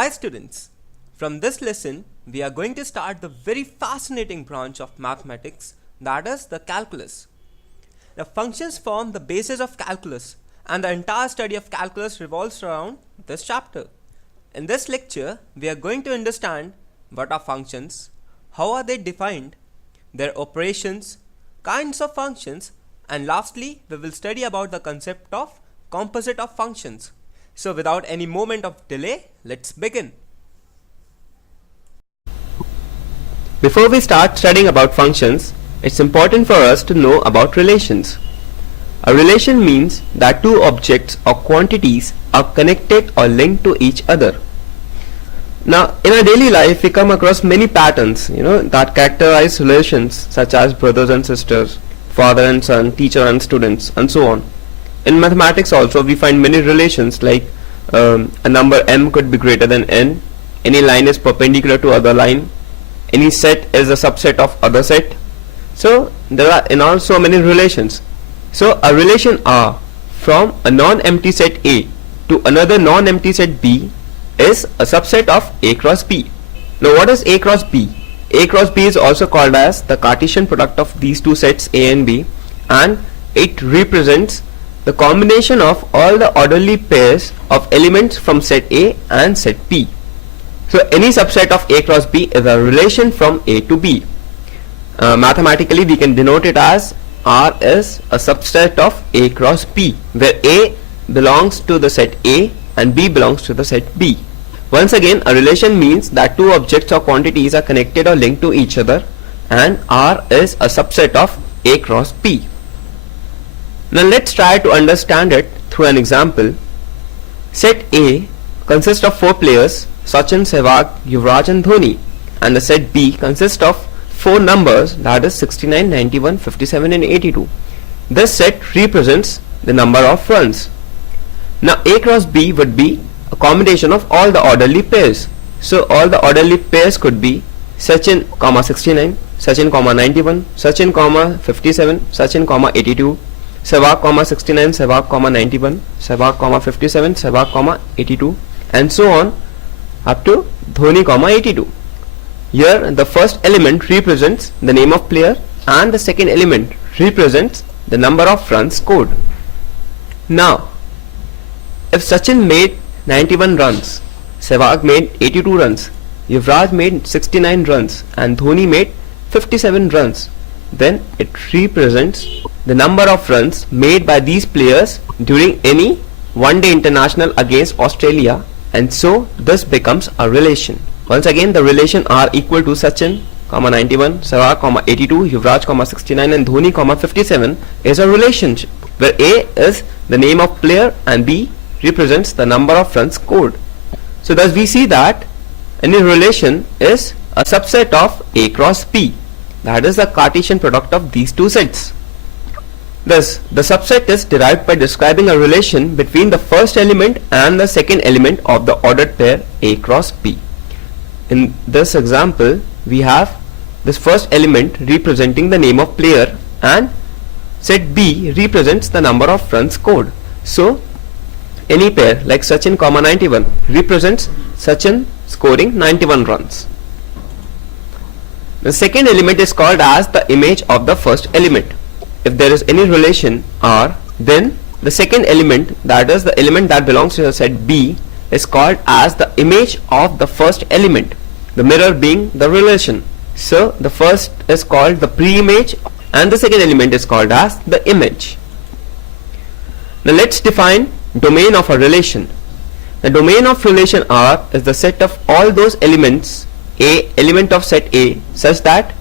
Hi students, from this lesson we are going to start the very fascinating branch of mathematics, that is the calculus. The functions form the basis of calculus and the entire study of calculus revolves around this chapter. In this lecture we are going to understand what are functions, how are they defined, their operations, kinds of functions, and lastly we will study about the concept of composite of functions. So without any moment of delay, let's begin. Before we start studying about functions, it's important for us to know about relations. A relation means that two objects or quantities are connected or linked to each other. Now, in our daily life, we come across many patterns, that characterize relations such as brothers and sisters, father and son, teacher and students, and so on. In mathematics also, we find many relations like a number m could be greater than n, any line is perpendicular to other line, any set is a subset of other set. So there are in all so many relations. So a relation R from a non-empty set A to another non-empty set B is a subset of A cross B. Now what is A cross B? A cross B is also called as the Cartesian product of these two sets A and B, and it represents the combination of all the orderly pairs of elements from set A and set B. So any subset of A cross B is a relation from A to B. Mathematically we can denote it as R is a subset of A cross B, where A belongs to the set A and B belongs to the set B. Once again, a relation means that two objects or quantities are connected or linked to each other, and R is a subset of A cross B. Now let's try to understand it through an example. Set A consists of 4 players, Sachin, Sehwag, Yuvraj and Dhoni, and the set B consists of 4 numbers, that is 69, 91, 57 and 82. This set represents the number of runs. Now A cross B would be a combination of all the orderly pairs. So all the orderly pairs could be Sachin, 69, Sachin, 91, Sachin, 57, Sachin, 82, Sehwag, 69, Sehwag, 91, Sehwag, 57, Sehwag, 82, and so on up to Dhoni, 82. Here the first element represents the name of player and the second element represents the number of runs scored. Now, if Sachin made 91 runs, Sehwag made 82 runs, Yuvraj made 69 runs and Dhoni made 57 runs, then it represents the number of runs made by these players during any one-day international against Australia, and so this becomes a relation. Once again, the relation R equal to Sachin, 91, Sehwag, 82, Yuvraj, 69 and Dhoni, 57 is a relationship where A is the name of player and B represents the number of runs scored. So thus we see that any relation is a subset of A cross B, that is the Cartesian product of these two sets. Thus, the subset is derived by describing a relation between the first element and the second element of the ordered pair A cross B. In this example, we have this first element representing the name of player and set B represents the number of runs scored. So, any pair like Sachin, 91 represents Sachin scoring 91 runs. The second element is called as the image of the first element. If there is any relation R, then the second element, that is the element that belongs to the set B, is called as the image of the first element, the mirror being the relation. So the first is called the pre-image and the second element is called as the image. Now let's define domain of a relation. The domain of relation R is the set of all those elements A, element of set A, such that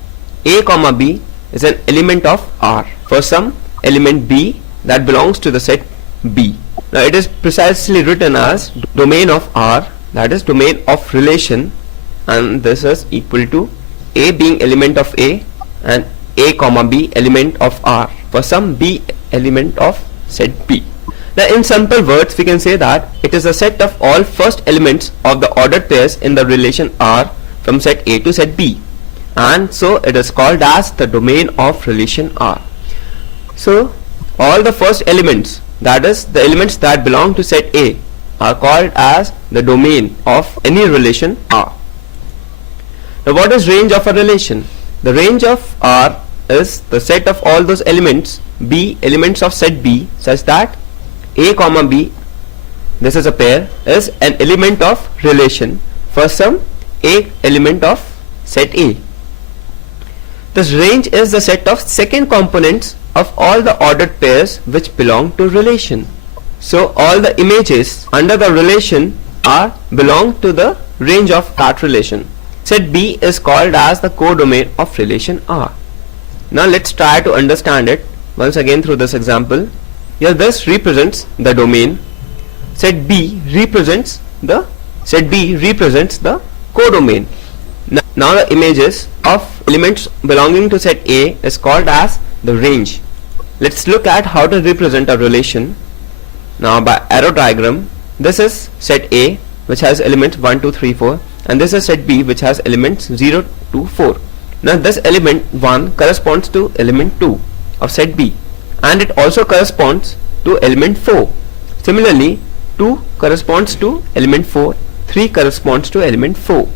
A, B is an element of R for some element B that belongs to the set B. Now it is precisely written as domain of R, that is domain of relation, and this is equal to A being element of A and A, B element of R for some B element of set B. Now in simple words we can say that it is a set of all first elements of the ordered pairs in the relation R from set A to set B, and so it is called as the domain of relation R. So all the first elements, that is the elements that belong to set A, are called as the domain of any relation R. Now what is range of a relation? The range of R is the set of all those elements B, elements of set B, such that A comma B, this is a pair, is an element of relation for some A element of set A. This range is the set of second components of all the ordered pairs which belong to relation. So all the images under the relation R belong to the range of that relation. Set B is called as the codomain of relation R. Now let's try to understand it once again through this example. Here this represents the domain. Set B represents the codomain. Now the images of elements belonging to set A is called as the range. Let's look at how to represent a relation. Now by arrow diagram, this is set A which has elements 1, 2, 3, 4, and this is set B which has elements 0 to 4. Now this element 1 corresponds to element 2 of set B, and it also corresponds to element 4. Similarly, 2 corresponds to element 4, 3 corresponds to element 4.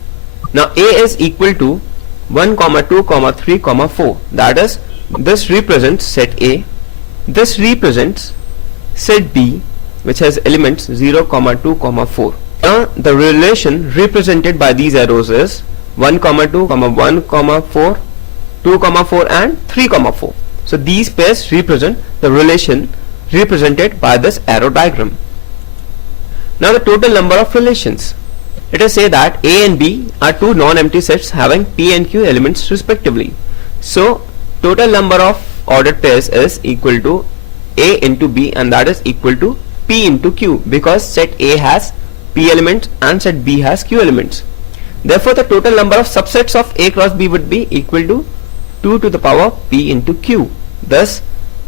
Now A is equal to 1, 2, 3, 4. That is, this represents set A. This represents set B which has elements 0, 2, 4. Now the relation represented by these arrows is 1, 2, 1, 4, 2, 4 and 3, 4. So these pairs represent the relation represented by this arrow diagram. Now the total number of relations. Let us say that A and B are two non-empty sets having P and Q elements respectively. So total number of ordered pairs is equal to A into B, and that is equal to P into Q, because set A has P elements and set B has Q elements. Therefore the total number of subsets of A cross B would be equal to 2 to the power P into Q. Thus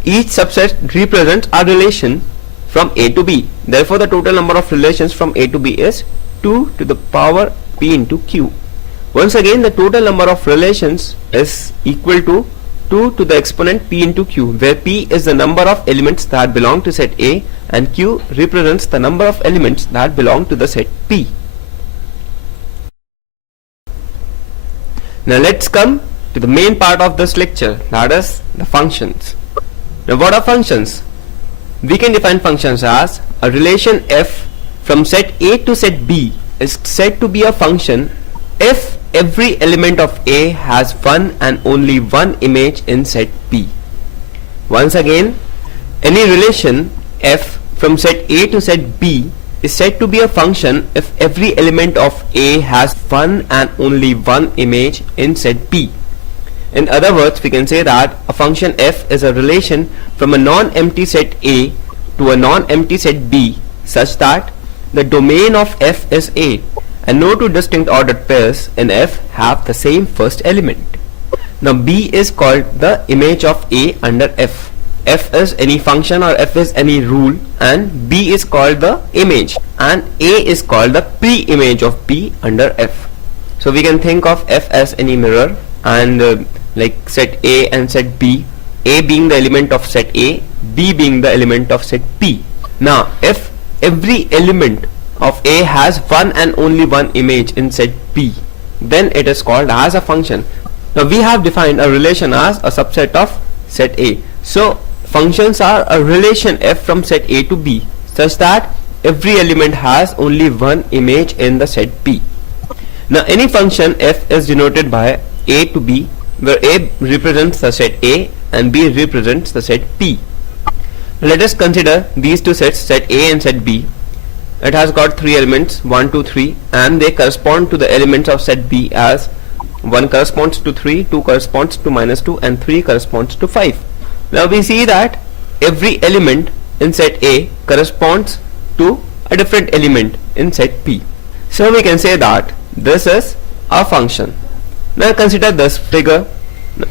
each subset represents a relation from A to B. Therefore the total number of relations from A to B is 2 to the power P into Q. Once again, the total number of relations is equal to 2 to the exponent P into Q, where P is the number of elements that belong to set A and Q represents the number of elements that belong to the set P. Now let's come to the main part of this lecture, that is the functions. Now what are functions? We can define functions as a relation f from set A to set B is said to be a function if every element of A has one and only one image in set B. Once again, any relation f from set A to set B is said to be a function if every element of A has one and only one image in set B. In other words, we can say that a function f is a relation from a non-empty set A to a non-empty set B such that the domain of f is A and no two distinct ordered pairs in f have the same first element. Now B is called the image of A under f. F is any function or f is any rule, and B is called the image, and A is called the pre-image of B under f. So we can think of f as any mirror, and like set A and set B, A being the element of set A, B being the element of set B. Now if every element of A has one and only one image in set B, then it is called as a function. Now we have defined a relation as a subset of set A. So functions are a relation f from set A to B such that every element has only one image in the set B. Now any function f is denoted by A to B, where A represents the set A and B represents the set P. Let us consider these two sets, set A and set B. It has got three elements 1, 2, 3, and they correspond to the elements of set B as 1 corresponds to 3, 2 corresponds to -2, and 3 corresponds to 5. Now we see that every element in set A corresponds to a different element in set P. So we can say that this is a function. Now consider this figure.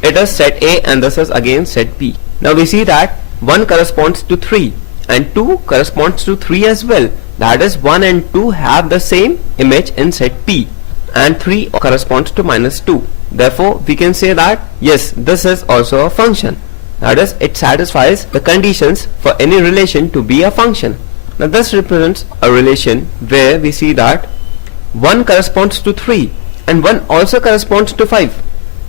It is set A and this is again set P. Now we see that 1 corresponds to 3 and 2 corresponds to 3 as well. That is 1 and 2 have the same image in set P, and 3 corresponds to -2. Therefore we can say that yes, this is also a function. That is, it satisfies the conditions for any relation to be a function. Now this represents a relation where we see that 1 corresponds to 3 and 1 also corresponds to 5.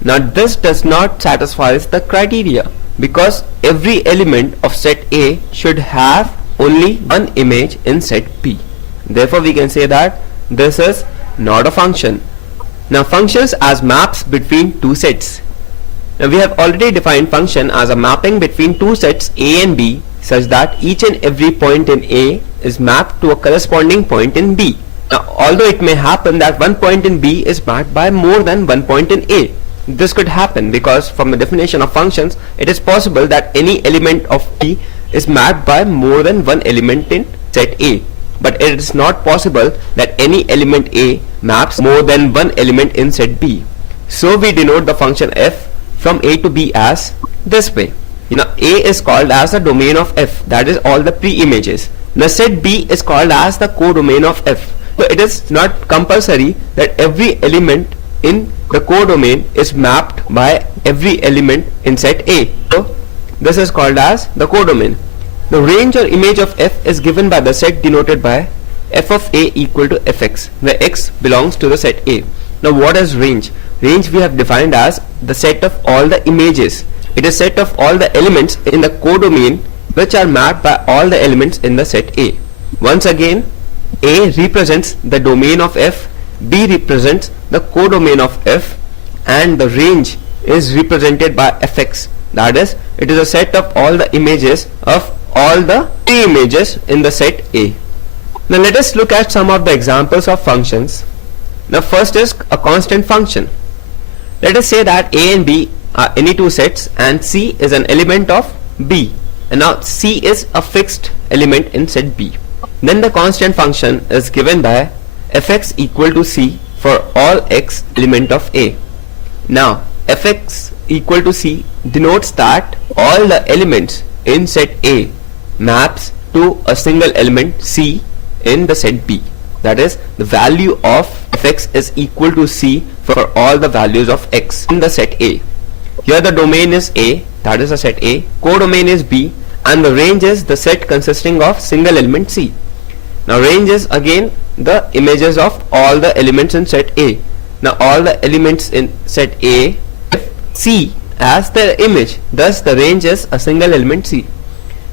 Now this does not satisfy the criteria because every element of set A should have only one image in set B. Therefore we can say that this is not a function. Now functions as maps between two sets. Now we have already defined function as a mapping between two sets A and B such that each and every point in A is mapped to a corresponding point in B. Now although it may happen that one point in B is mapped by more than one point in A. This could happen because from the definition of functions it is possible that any element of B is mapped by more than one element in set A. But it is not possible that any element A maps more than one element in set B. So we denote the function f from A to B as this way. A is called as the domain of f, that is all the pre-images. Now set B is called as the codomain of f. So it is not compulsory that every element in the codomain is mapped by every element in set A. So this is called as the codomain. The range or image of f is given by the set denoted by f of A equal to fx, where x belongs to the set A. Now what is range? Range we have defined as the set of all the images. It is set of all the elements in the codomain which are mapped by all the elements in the set A. Once again, A represents the domain of f, B represents the codomain of f, and the range is represented by fx. That is, it is a set of all the images of all the pre-images in the set A. Now let us look at some of the examples of functions. Now first is a constant function. Let us say that A and B are any two sets and C is an element of B, and now C is a fixed element in set B. Then the constant function is given by fx equal to C for all x element of A. Now fx equal to C denotes that all the elements in set A maps to a single element C in the set B. That is, the value of fx is equal to C for all the values of x in the set A. Here the domain is A, that is the set A, codomain is B, and the range is the set consisting of single element C. Now range is again the images of all the elements in set A. Now all the elements in set A have C as their image, thus the range is a single element C.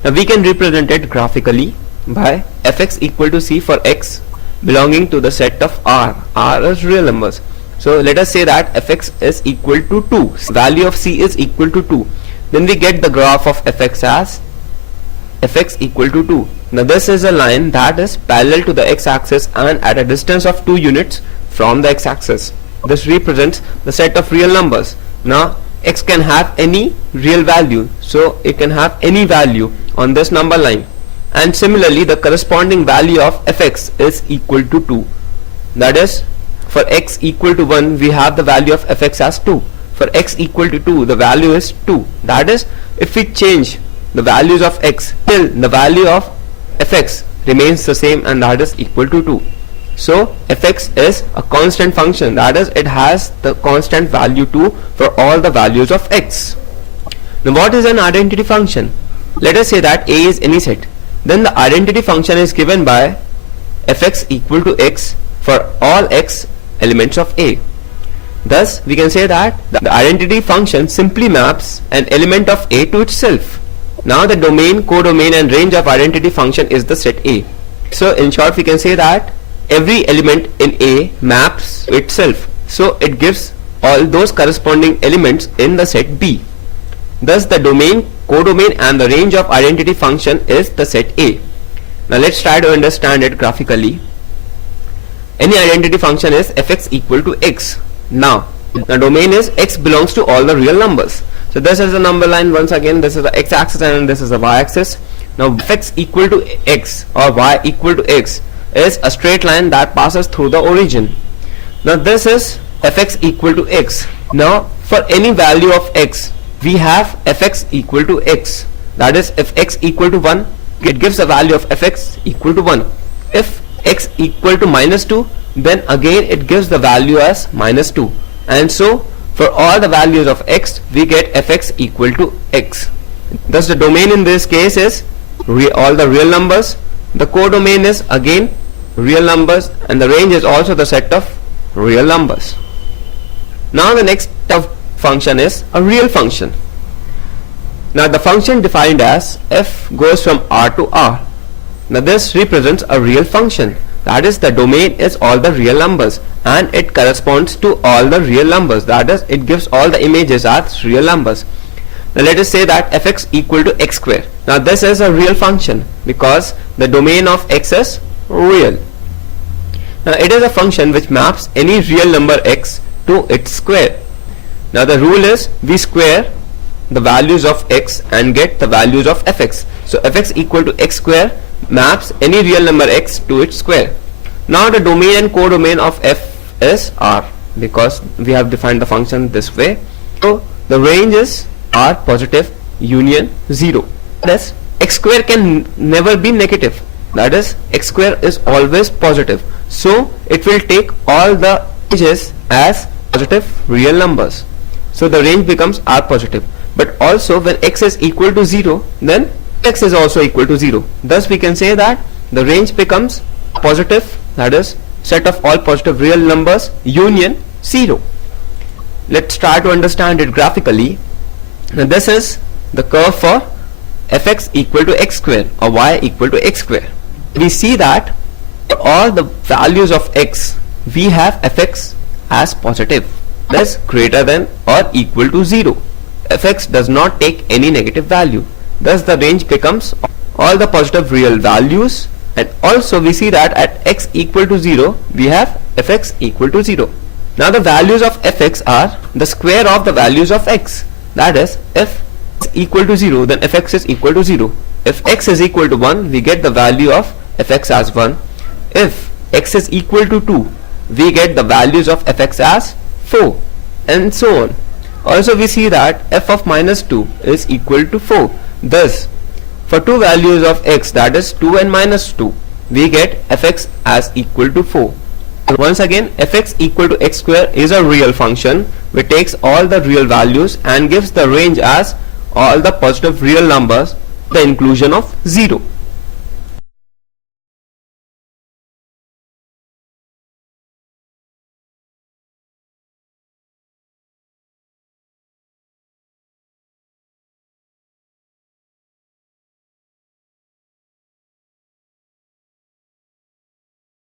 Now we can represent it graphically by fx equal to C for x belonging to the set of R. R is real numbers. So let us say that fx is equal to 2. Value of C is equal to 2. Then we get the graph of fx as fx equal to 2. Now this is a line that is parallel to the x-axis and at a distance of 2 units from the x-axis. This represents the set of real numbers. Now x can have any real value, so it can have any value on this number line. And similarly the corresponding value of fx is equal to 2. That is, for x equal to 1 we have the value of fx as 2. For x equal to 2 the value is 2. That is, if we change the values of x, still the value of fx remains the same, and that is equal to 2. So fx is a constant function, that is, it has the constant value 2 for all the values of x. Now what is an identity function? Let us say that A is any set. Then the identity function is given by fx equal to x for all x elements of A. Thus we can say that the identity function simply maps an element of A to itself. Now the domain, codomain and range of identity function is the set A. So in short we can say that every element in A maps itself, so it gives all those corresponding elements in the set B. Thus the domain, codomain and the range of identity function is the set A. Now let's try to understand it graphically. Any identity function is fx equal to x. Now the domain is x belongs to all the real numbers. So this is the number line. Once again, this is the x-axis and this is the y-axis. Now fx equal to x or y equal to x is a straight line that passes through the origin. Now this is fx equal to x. Now for any value of x we have fx equal to x. That is, if x equal to 1 it gives a value of fx equal to 1. If x equal to minus 2 then again it gives the value as minus 2, and so for all the values of x we get fx equal to x. Thus the domain in this case is all the real numbers, The codomain is again real numbers, and the range is also the set of real numbers. Now the next function is a real function. Now the function defined as f goes from R to R. Now this represents a real function. That is, the domain is all the real numbers and it corresponds to all the real numbers. That is, it gives all the images as real numbers. Now let us say that fx equal to x square. Now this is a real function because the domain of x is real. Now it is a function which maps any real number x to its square. Now the rule is we square the values of x and get the values of fx. So fx equal to x square maps any real number x to its square. Now the domain and codomain of f is R because we have defined the function this way. So the range is R positive union 0. That is, x square can never be negative. That is, x square is always positive. So it will take all the images as positive real numbers. So the range becomes R positive. But also when x is equal to 0, then x is also equal to 0. Thus we can say that the range becomes positive, that is, set of all positive real numbers union 0. Let's try to understand it graphically. Now this is the curve for fx equal to x square or y equal to x square. We see that for all the values of x, we have fx as positive, that is greater than or equal to 0. Fx does not take any negative value. Thus the range becomes all the positive real values, and also we see that at x equal to 0 we have fx equal to 0. Now the values of fx are the square of the values of x. That is, if x is equal to 0, then fx is equal to 0. If x is equal to 1, we get the value of fx as 1. If x is equal to 2, we get the values of fx as 4, and so on. Also we see that f of minus 2 is equal to 4. Thus, for two values of x, that is 2 and minus 2, we get fx as equal to 4. Once again, fx equal to x square is a real function which takes all the real values and gives the range as all the positive real numbers, the inclusion of 0.